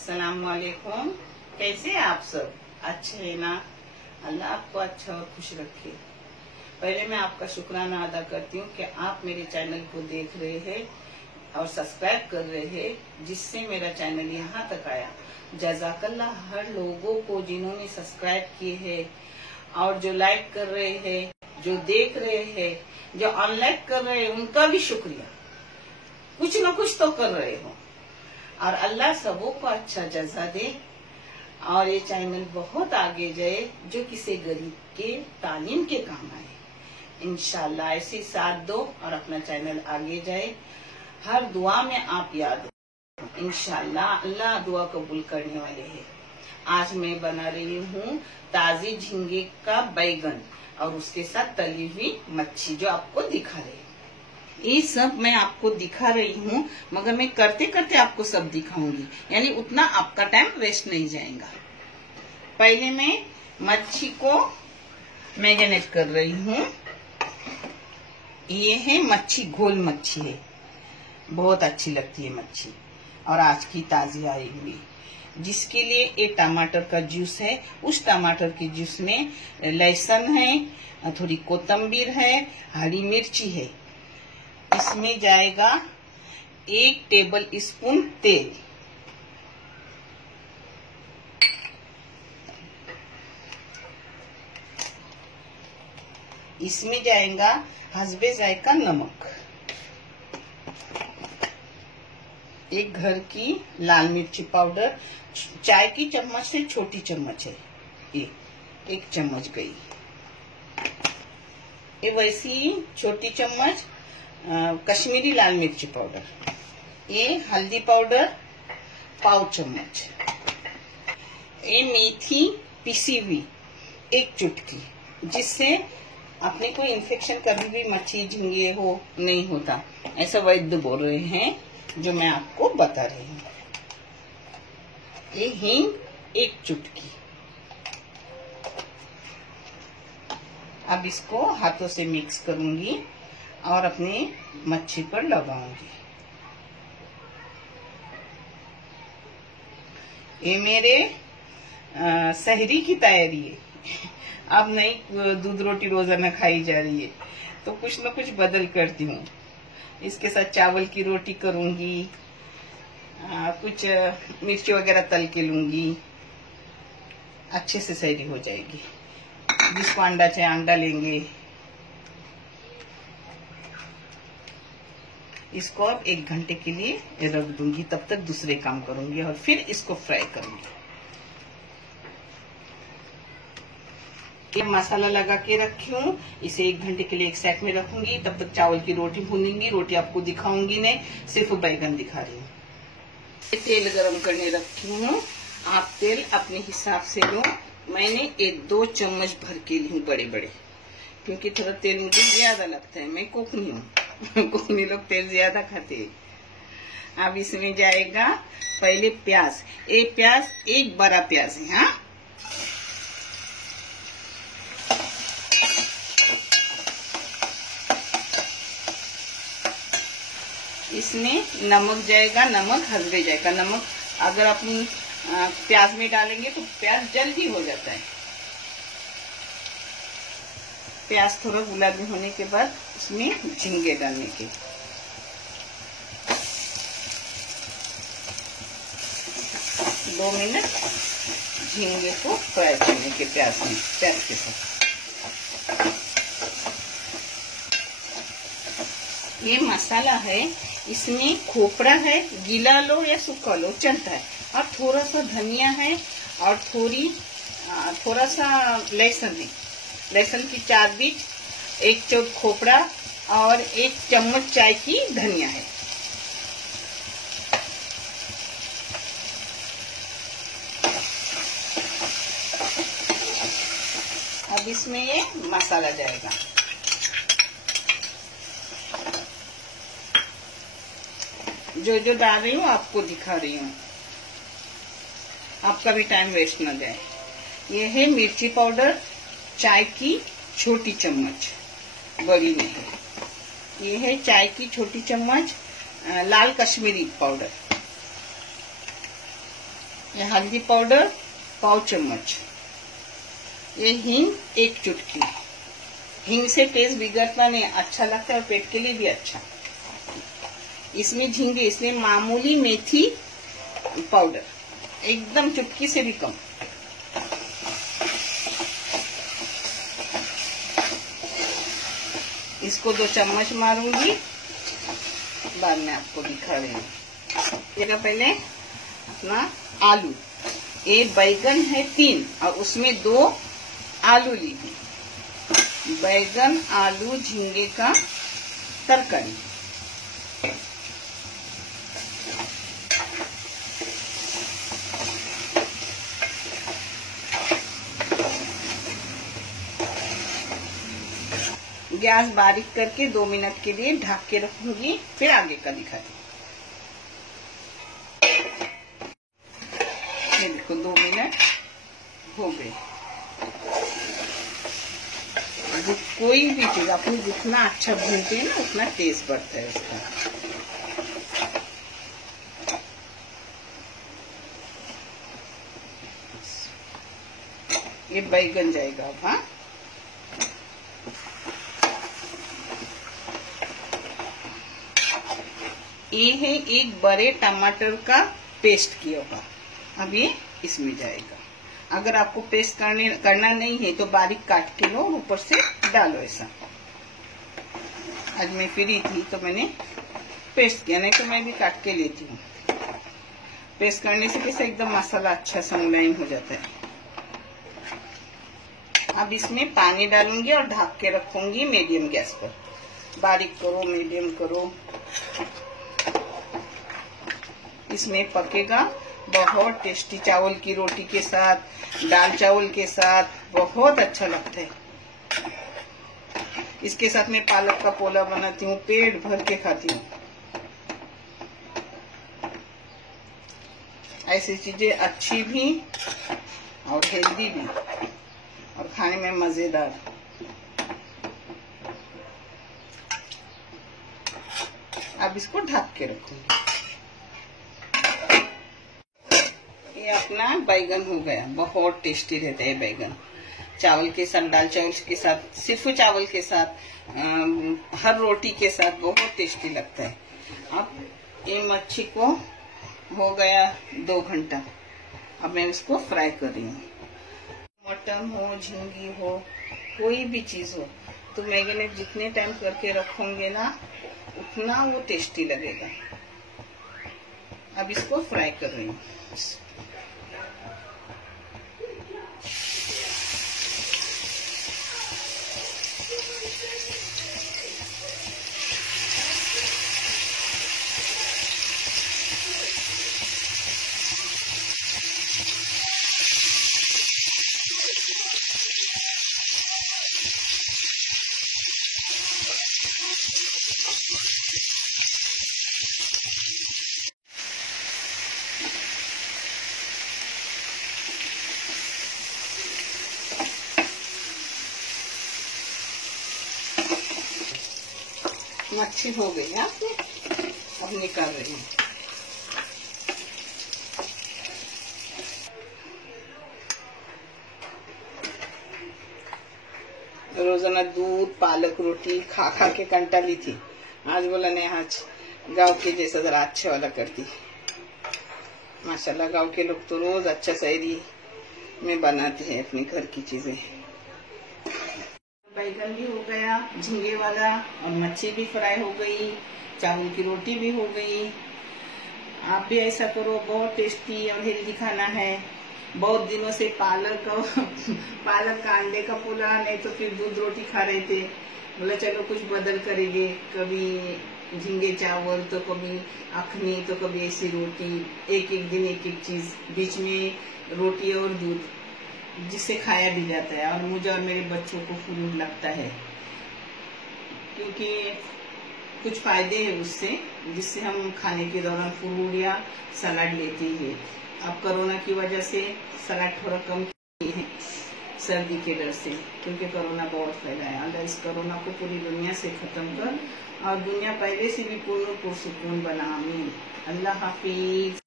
अस्सलाम वालेकुम। कैसे आप सब? अच्छे है ना? अल्लाह आपको अच्छा और खुश रखे। पहले मैं आपका शुक्राना अदा करती हूँ कि आप मेरे चैनल को देख रहे हैं और सब्सक्राइब कर रहे हैं, जिससे मेरा चैनल यहाँ तक आया। जज़ाकल्लाह हर लोगों को जिन्होंने सब्सक्राइब किए हैं और जो लाइक कर रहे हैं, जो देख रहे हैं, जो अनलाइक कर रहे हैं, उनका भी शुक्रिया। कुछ न कुछ तो कर रहे हो और अल्लाह सबों को अच्छा जज़ा दे और ये चैनल बहुत आगे जाए, जो किसी गरीब के तालीम के काम आए। इंशाल्लाह ऐसे साथ दो और अपना चैनल आगे जाए। हर दुआ में आप याद हो। इंशाल्लाह अल्लाह दुआ कबूल करने वाले हैं। आज मैं बना रही हूँ ताजी झींगे का बैगन और उसके साथ तली हुई मच्छी, जो आपको दिखा रही हूँ। ये सब मैं आपको दिखा रही हूँ, मगर मैं करते करते आपको सब दिखाऊंगी, यानी उतना आपका टाइम वेस्ट नहीं जाएगा। पहले मैं मच्छी को मैरिनेट कर रही हूँ। ये है मच्छी, घोल मच्छी है, बहुत अच्छी लगती है मच्छी और आज की ताजी आई हुई। जिसके लिए ये टमाटर का जूस है, उस टमाटर के जूस में लहसुन है, थोड़ी कोतंबीर है, हरी मिर्ची है। इसमें जाएगा 1 टेबल स्पून तेल, इसमें जाएगा हस्बे जायका नमक, 1 घर की लाल मिर्ची पाउडर, चाय की चम्मच से छोटी चम्मच है, ये 1 चम्मच गई। ये वैसी छोटी चम्मच कश्मीरी लाल मिर्ची पाउडर, ये हल्दी पाउडर पाव चम्मच, ये मेथी पिसी हुई 1 चुटकी, जिससे अपने को इन्फेक्शन कभी भी मच्छी झींगे हो नहीं होता, ऐसा वैद्य बोल रहे हैं, जो मैं आपको बता रही हूँ। ये हींग 1 चुटकी। अब इसको हाथों से मिक्स करूंगी और अपनी मच्छी पर लगाऊंगी। ये मेरे सहरी की तैयारी है। अब नहीं दूध रोटी रोजाना खाई जा रही है, तो कुछ न कुछ बदल करती हूँ। इसके साथ चावल की रोटी करूंगी, कुछ मिर्ची वगैरह तल के लूंगी, अच्छे से सहरी हो जाएगी। जिसको अंडा चाहे अंडा लेंगे। इसको अब 1 घंटे के लिए रख दूंगी, तब तक दूसरे काम करूंगी और फिर इसको फ्राई करूंगी। ये मसाला लगा के रखी हूँ, इसे 1 घंटे के लिए एक साइड में रखूंगी। तब तक चावल की रोटी भूनेंगी। रोटी आपको दिखाऊंगी नहीं, सिर्फ बैगन दिखा रही हूँ। तेल गरम करने रखी हूँ, आप तेल अपने हिसाब से लो। मैंने 2 चम्मच भर के ली हूँ, बड़े बड़े, क्योंकि थोड़ा तेल मुझे ज्यादा लगता है। मैं कोकनी हूँ, कोकनी लोग तेल ज्यादा खाते हैं। अब इसमें जाएगा पहले प्याज। प्याज 1 बड़ा प्याज है। हाँ, इसमें नमक जाएगा, नमक हल्दी जाएगा। नमक अगर अपन प्याज में डालेंगे तो प्याज जल्दी हो जाता है। प्याज थोड़ा गुलाबी होने के बाद उसमें झींगे डालने के। दो मिनट झींगे को फ्राई करने के प्याज के साथ। ये मसाला है, इसमें खोपड़ा है, गीला लो या सूखा लो चलता है, और थोड़ा सा धनिया है और थोड़ा सा लहसुन है। लहसुन की 4 बीज, 1 चौक खोपड़ा और 1 चम्मच चाय की धनिया है। अब इसमें ये मसाला जाएगा। जो डाल रही हूँ आपको दिखा रही हूँ, आपका भी टाइम वेस्ट न जाए। ये है मिर्ची पाउडर, चाय की छोटी चम्मच, बड़ी में है। ये है चाय की छोटी चम्मच लाल कश्मीरी पाउडर। ये हल्दी पाउडर पाव चम्मच, ये हींग 1 चुटकी। हींग से टेस्ट बिगड़ता नहीं, अच्छा लगता है और पेट के लिए भी अच्छा। इसमें झींगे, इसलिए मामूली मेथी पाउडर, एकदम चुटकी से भी कम। इसको 2 चम्मच मारूंगी, बाद में आपको दिखा रही हूँ। ये पहले अपना आलू, ये बैगन है 3 और उसमें 2 आलू ली थी। बैगन आलू झींगे का तरकारी। गैस बारीक करके 2 मिनट के लिए ढक के रखूंगी, फिर आगे का दिखाती। ये देखो 2 मिनट हो गए। कोई भी चीज अपनी जितना अच्छा भूनते हैं ना उतना टेस्ट बढ़ता है उसका। ये बैगन जाएगा अब। हाँ, ये है 1 बड़े टमाटर का पेस्ट किया हुआ, अब ये इसमें जाएगा। अगर आपको पेस्ट करना नहीं है तो बारीक काट के लो और ऊपर से डालो ऐसा। आज मैं फ्री थी तो मैंने पेस्ट किया, नहीं तो मैं भी काट के लेती हूँ। पेस्ट करने से कैसे एकदम मसाला अच्छा सा मुलायम हो जाता है। अब इसमें पानी डालूंगी और ढक के रखूंगी मीडियम गैस पर। बारीक करो, मीडियम करो, इसमें पकेगा। बहुत टेस्टी चावल की रोटी के साथ, दाल चावल के साथ बहुत अच्छा लगता है। इसके साथ मैं पालक का पोला बनाती हूँ, पेट भर के खाती हूँ। ऐसी चीजें अच्छी भी और हेल्दी भी और खाने में मजेदार। अब इसको ढक के रखूंगी। ये अपना बैगन हो गया। बहुत टेस्टी रहता है बैगन, चावल के साथ, दाल चावल के साथ, सिर्फ चावल के साथ, हर रोटी के साथ बहुत टेस्टी लगता है। अब ये मच्छी को हो गया 2 घंटा। अब मैं इसको फ्राई कर रही हूँ। मटन हो, झींगी हो, कोई भी चीज हो तो मैरिनेट जितने टाइम करके रखोगे ना उतना वो टेस्टी लगेगा। अब इसको फ्राई कर रही हूँ। मच्छी हो गई है, अब निकाल रही हूँ। रोजाना दूध पालक रोटी खा खा के कंटा ली थी। आज बोला नहीं, आज गांव के जैसा जरा अच्छे वाला करती। माशाल्लाह गांव के लोग तो रोज अच्छा शायरी में बनाते हैं अपने घर की चीजें। बैगन भी हो गया झींगे वाला और मच्छी भी फ्राई हो गई, चावल की रोटी भी हो गई। आप भी ऐसा करो, बहुत टेस्टी और हेल्दी खाना है। बहुत दिनों से पालक का अंडे का पोला नहीं तो फिर दूध रोटी खा रहे थे। बोला चलो कुछ बदल करेंगे, कभी झींगे चावल तो कभी अखनी तो कभी ऐसी रोटी, एक एक दिन एक एक चीज, बीच में रोटी और दूध, जिससे खाया भी जाता है और मुझे और मेरे बच्चों को फूड लगता है, क्योंकि कुछ फायदे हैं उससे, जिससे हम खाने के दौरान फ्रूट या सलाद लेते हैं। अब कोरोना की वजह से सलाद थोड़ा कम किए हैं सर्दी के डर से, क्योंकि कोरोना बहुत फैला है। अल्लाह इस कोरोना को पूरी दुनिया से खत्म कर और दुनिया पहले से भी पूर्ण पुरसुकून बना। आमीन। अल्लाह हाफिज।